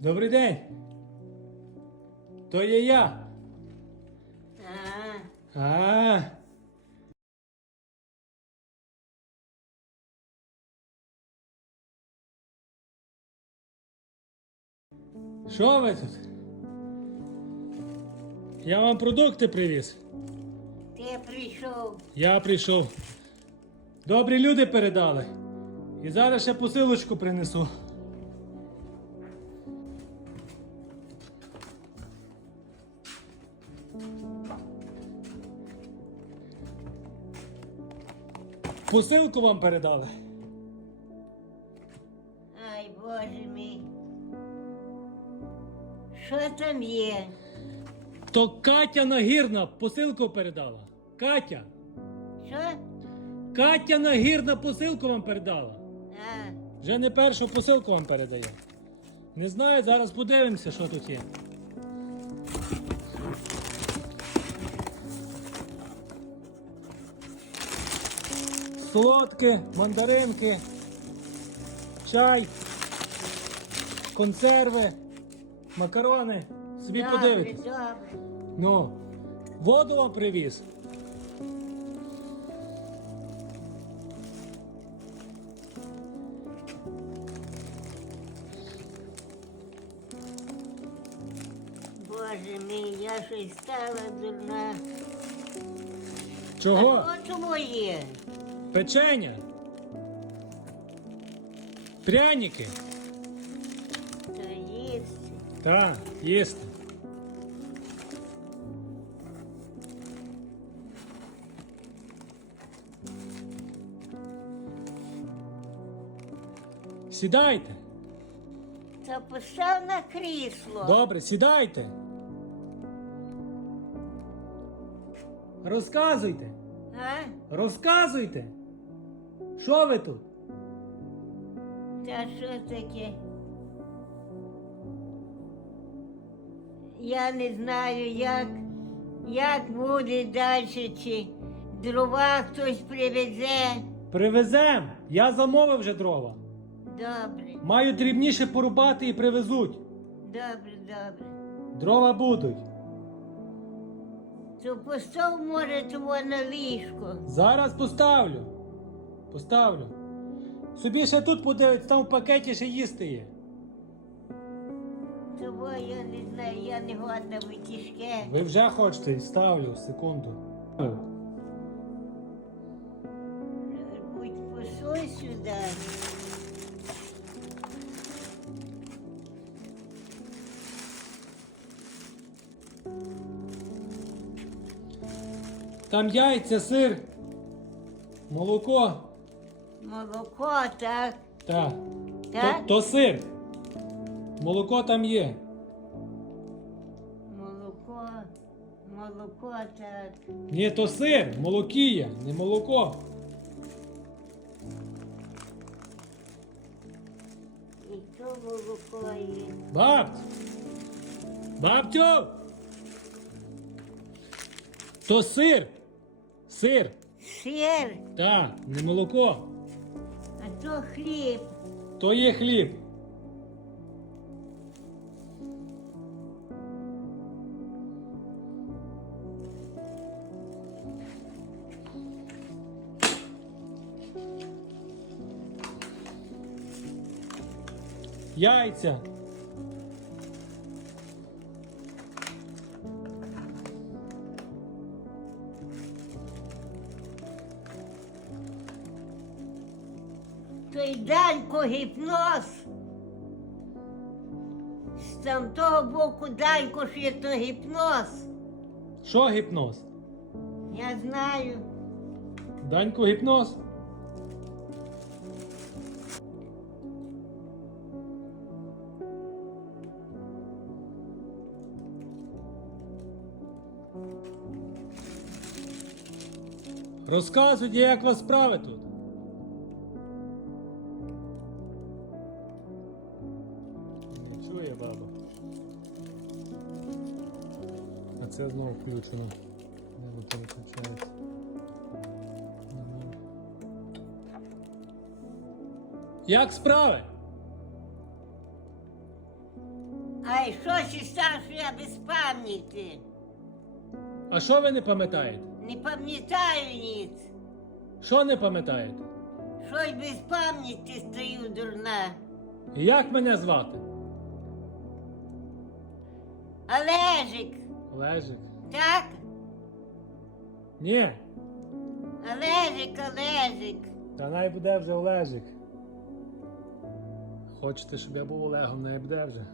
Добрий день. То є я. А, А. Що ви тут? Я вам продукти привіз. ти прийшов. Я прийшов. Добрі люди передали. І зараз ще посилочку принесу. Посилку вам передали. Ай, Боже мій. Що там є? То Катя Нагірна посилку передала. Катя. Що? Катя Нагірна посилку вам передала. А, Вже не першу посилку вам передає. Не знаю, зараз подивимося, що тут є. Солодке, мандаринки, чай, консерви, макарони. Собі добре, подивитесь. добре. Ну, воду вам привіз. Боже мій, я щось стала дурна. Чого? А що твоє? Печення. Пряники. Та їсти. Так, їсти. Сідайте. Та постав на крісло. Добре, сідайте. Розказуйте. А? Розказуйте. Що ви тут? Та що таке? Я не знаю, як, як буде далі, чи дрова хтось привезе. Привезем. Я замовив вже дрова. Добре, Маю дрібніше порубати і привезуть. добре, добре. Дрова будуть. То постав, може, того на ліжко. Зараз поставлю. Поставлю. Собі ще тут подивиться, там в пакеті ще їсти є. Того я не знаю, я не годна витяжке. Ви вже хочете, ставлю, секунду. Будь посой сюди. Там яйця, сир, молоко. Молоко, так? Так. Так? То, то сир. Молоко там є. Молоко, молоко, так. Ні, то сир, молокія, не молоко. І то молоко є. Бабць! Бабцю! То сир. Сир. Сир, Так, не молоко. То хліб. То є хліб. Яйця. Той Данько гіпноз. З там того боку Данько ж є то гіпноз. Що гіпноз? Я знаю. Данько гіпноз. Розказуйте, як вас справи тут. Чує баба. А це знову включено. Не переключається. Як справи? Ай, що ще став, що я без пам'яті? А що ви не пам'ятаєте? Не пам'ятаю ніц. Що не пам'ятаєте? Щось без пам'яті стою дурна. Як мене звати? Олежик, Олежик. так? Ні. Олежик, Олежик. Та най буде вже Олежик. Хочете, щоб я був Олегом, най буде вже.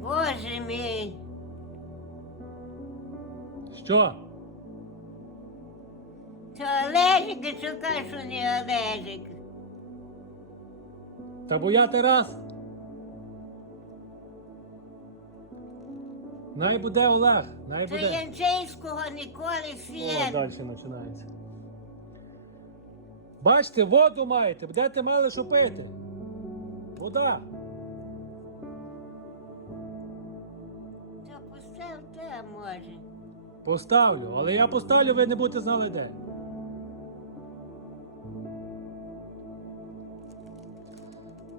Боже мій. Що? То Олежик, а що що не Олежик? Та бо я Тарас. Най буде Олег, най То буде. Янчейського ніколи О, далі починається. Бачите, воду маєте, будете мали що пити. Вода. То постав там, може. Поставлю, але я поставлю, ви не будете знали де.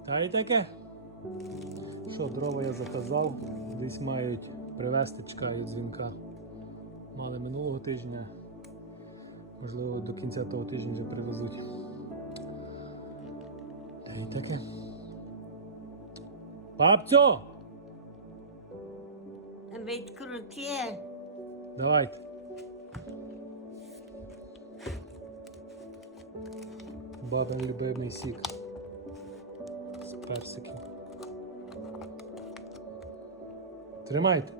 Та й таке. Що, дрова я заказав, десь мають привезти, чекають дзвінка. Мали минулого тижня. Можливо, до кінця того тижня вже привезуть. Та й таке. Бабцю! Відкрути. Давайте. Бабин любимий сік. З персиків. Тримайте.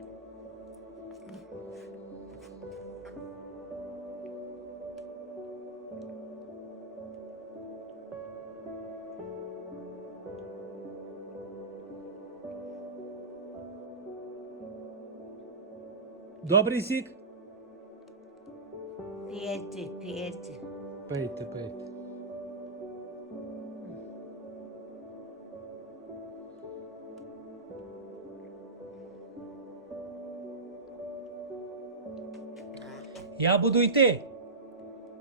Добрий сік? П'яти, п'яти. Пейте, пейте. Я буду йти.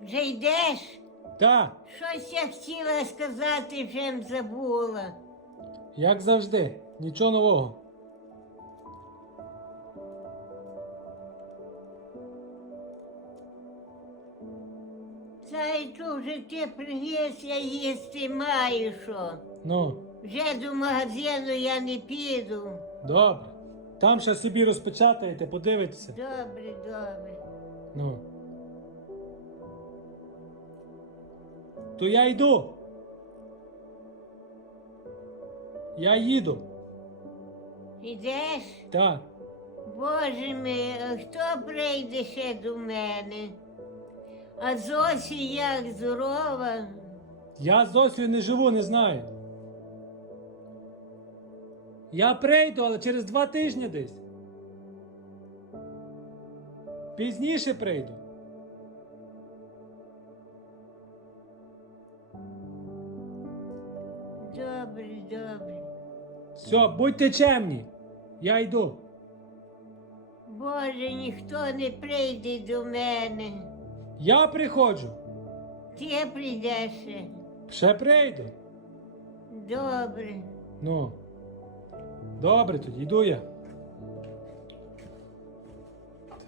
Вже йдеш? Так, Щось я хотіла сказати, вже забула. як завжди, нічого нового. Зайчу, вже ти привіз, я їсти маю що. Ну, Вже до магазину я не піду. добре. Там ще собі розпечатаєте, подивитеся. Добре, добре. Ну. То я йду. Я їду. Ідеш? Так. Боже мій, а хто прийде ще до мене? А Зосі як здорова? Я з Зосею не живу, не знаю. Я прийду, але через два тижні десь. Пізніше прийду. Добре, добре. Все, будьте чемні. Я йду. Боже, ніхто не прийде до мене. Я приходжу. Ти прийдеш. ще. Прийду. Добре. Ну. Добре, тоді йду я.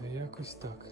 Та якось так.